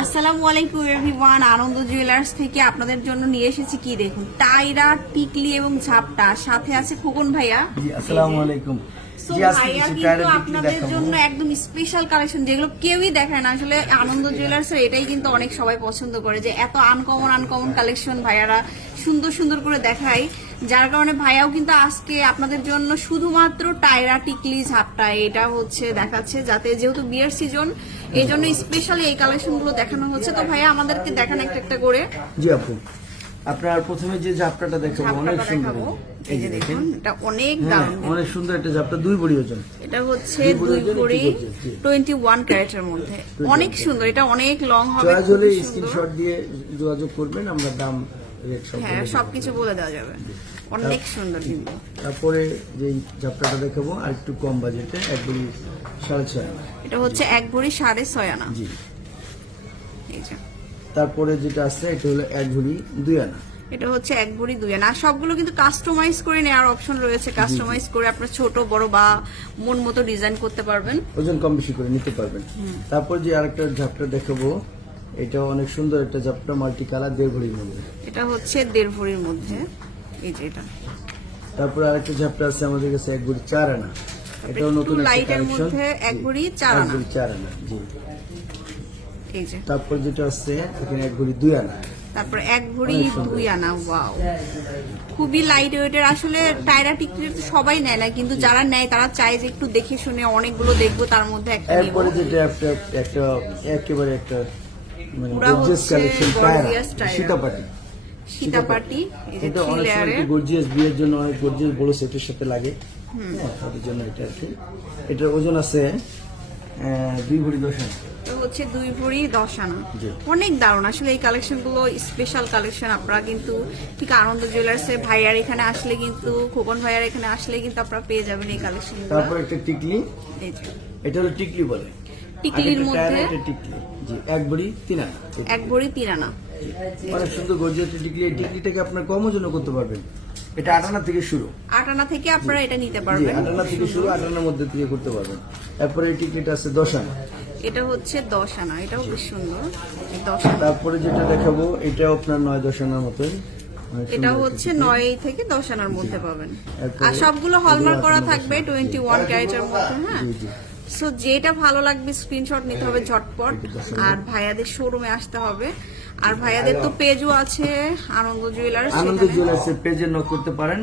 আসসালামু আলাইকুম এভরিওয়ান, আনন্দ জুয়েলার্স থেকে আপনাদের জন্য নিয়ে এসেছি কি দেখুন, টাইরা, টিকলি এবং ঝাপটা, সাথে আছে খোকন ভাইয়া। জি আসসালামু আলাইকুম। সো ভাইয়া কিন্তু আপনাদের জন্য একদম স্পেশাল কালেকশন, যেগুলো কেউই দেখায় না। আসলে আনন্দ জুয়েলার্সের এটাই কিন্তু অনেক সবাই পছন্দ করে, যে এত আনকমন কালেকশন ভাইয়ারা সুন্দর সুন্দর করে দেখায়। যার কারণে ভাইয়াও কিন্তু আজকে আপনাদের জন্য শুধুমাত্র টায়রা, টিকলি, ঝাপটা এটা হচ্ছে দেখাচ্ছে, যাতে যেহেতু বিয়ের সিজন এই জন্য স্পেশালি এই কালেকশন গুলো দেখানো হচ্ছে। তো ভাইয়া আমাদেরকে দেখান একটা একটা করে। জি আপু, আপনার প্রথমে যে ঝাপটাটা দেখাবো অনেক সুন্দর। এই যে দেখুন, এটা অনেক দারুণ, অনেক সুন্দর একটা ঝাপটা, 2 ভরি ওজন। এটা হচ্ছে 2 ভরি 21 ক্যারেটের মধ্যে, অনেক সুন্দর। এটা অনেক লং হবে, চয়েস হলে স্ক্রিনশট দিয়ে যোগাযোগ করবেন, আমরা দাম রেট সব হ্যাঁ সবকিছু বলে দেওয়া যাবে। অনেক সুন্দর কিন্তু। তারপরে যে ঝাপটাটা দেখাবো আর একটু কম বাজেটে, 1 ভরি 6.5 আনা। এটা হচ্ছে 1 ভরি 6.5 আনা। জি। এই যে তারপরে যেটা আছে এটা হলো 1 ভরি 2 আনা। এটা হচ্ছে 1 ভরি 2 আনা। আর সবগুলো কিন্তু কাস্টমাইজ করে নেওয়ার অপশন রয়েছে, কাস্টমাইজ করে আপনার ছোট বড় বা মন মতো ডিজাইন করতে পারবেন, ওজন কম বেশি করে নিতে পারবেন। তারপর যে আরেকটা ঝাপটা দেখাবো, এটা অনেক সুন্দর একটা ঝাপটা, মাল্টি কালার, 1.5 ভরির মধ্যে। এটা হচ্ছে 1.5 ভরির মধ্যে। এই যে এটা। তারপর আরেকটা ঝাপটা আছে আমাদের কাছে 1 ভরি 4 আনা। এটাও নতুন একটা লাইটের কালেকশন, মধ্যে 1 ভরি 4 আনা। 1 ভরি 4 আনা। জি। এই যে তারপর যেটা আছে এখানে 1 ভরি 2 আনা। তারপর 1 ভরি 2 আনা। ওয়াও, খুবই লাইট ওয়েটের। আসলে টায়রা টিকলি তো সবাই নেয় না, কিন্তু যারা নেয় তারা চায় যে একটু দেখে শুনে অনেকগুলো দেখবো, তার মধ্যে একটা নিব। এরপরে যেটা একটা একেবারে একটা মানে পুরা গর্জিয়াস হচ্ছে কালেকশন, gorgeous টায়রা। সীতাপাটি। সীতাপাটি, এই যে এটা 3 অনেক লেয়ারে। সময় গর্জিয়াস বিয়ের জন্য অনেক গর্জিয়াস বড় সেটের সাথে লাগে। হ্যাঁ, তাদের জন্য এটা আর কি। এটার ওজন আছে 2 ভরি 10 আনা। তো হচ্ছে 2 ভরি 10 আনা। জি। অনেক দারুণ আসলে এই কালেকশন গুলো, স্পেশাল কালেকশন। আপনারা কিন্তু ঠিক আনন্দ জুয়েলার্সে ভাইয়ার এখানে আসলে কিন্তু, খোকন ভাইয়ার এখানে আসলে কিন্তু আপনারা পেয়ে যাবেন এই কালেকশন গুলো। তারপর একটা টিকলি, এই যে এটা হলো টিকলি বলে। টিকলির আর একটা মধ্যে টায়ার, একটা টিকলি। জি, 1 ভরি 3 আনা। 1 ভরি 3 আনা। অনেক সুন্দর গর্জিয়াস টিকলি। এই টিকলিটাকে আপনার কম ওজনও করতে পারবেন। এটা 8 আনা থেকে শুরু। 8 আনা থেকে আপনারা এটা নিতে জি, পারবেন। 8 আনা থেকে শুরু, 8 আনার মধ্যে থেকে করতে পারবেন। তারপরে এই টিকলিটা আছে 10 আনা। এটা হচ্ছে 10 আনা, এটাও বেশ সুন্দর। 10 আনা। তারপরে যেটা দেখাবো এটাও আপনার 9-10 আনার মতোই। অনেক এটা সুন্দর হচ্ছে একটা 9 থেকে 10 আনার মধ্যে পাবেন। এরপরে আর সবগুলো হলমার্ক করা এগুলো থাকবে 21 ক্যারেটের মধ্যে। হ্যাঁ, জি, জি। সো যেটা ভালো লাগবে স্ক্রিনশট নিতে হবে ঝটপট, আর ভাইয়াদের শোরুমে আসতে হবে। আর ভাইয়াদের তো পেজও আছে আনন্দ জুয়েলার্স, আনন্দ জুয়েলার্সের পেজে নক করতে পারেন।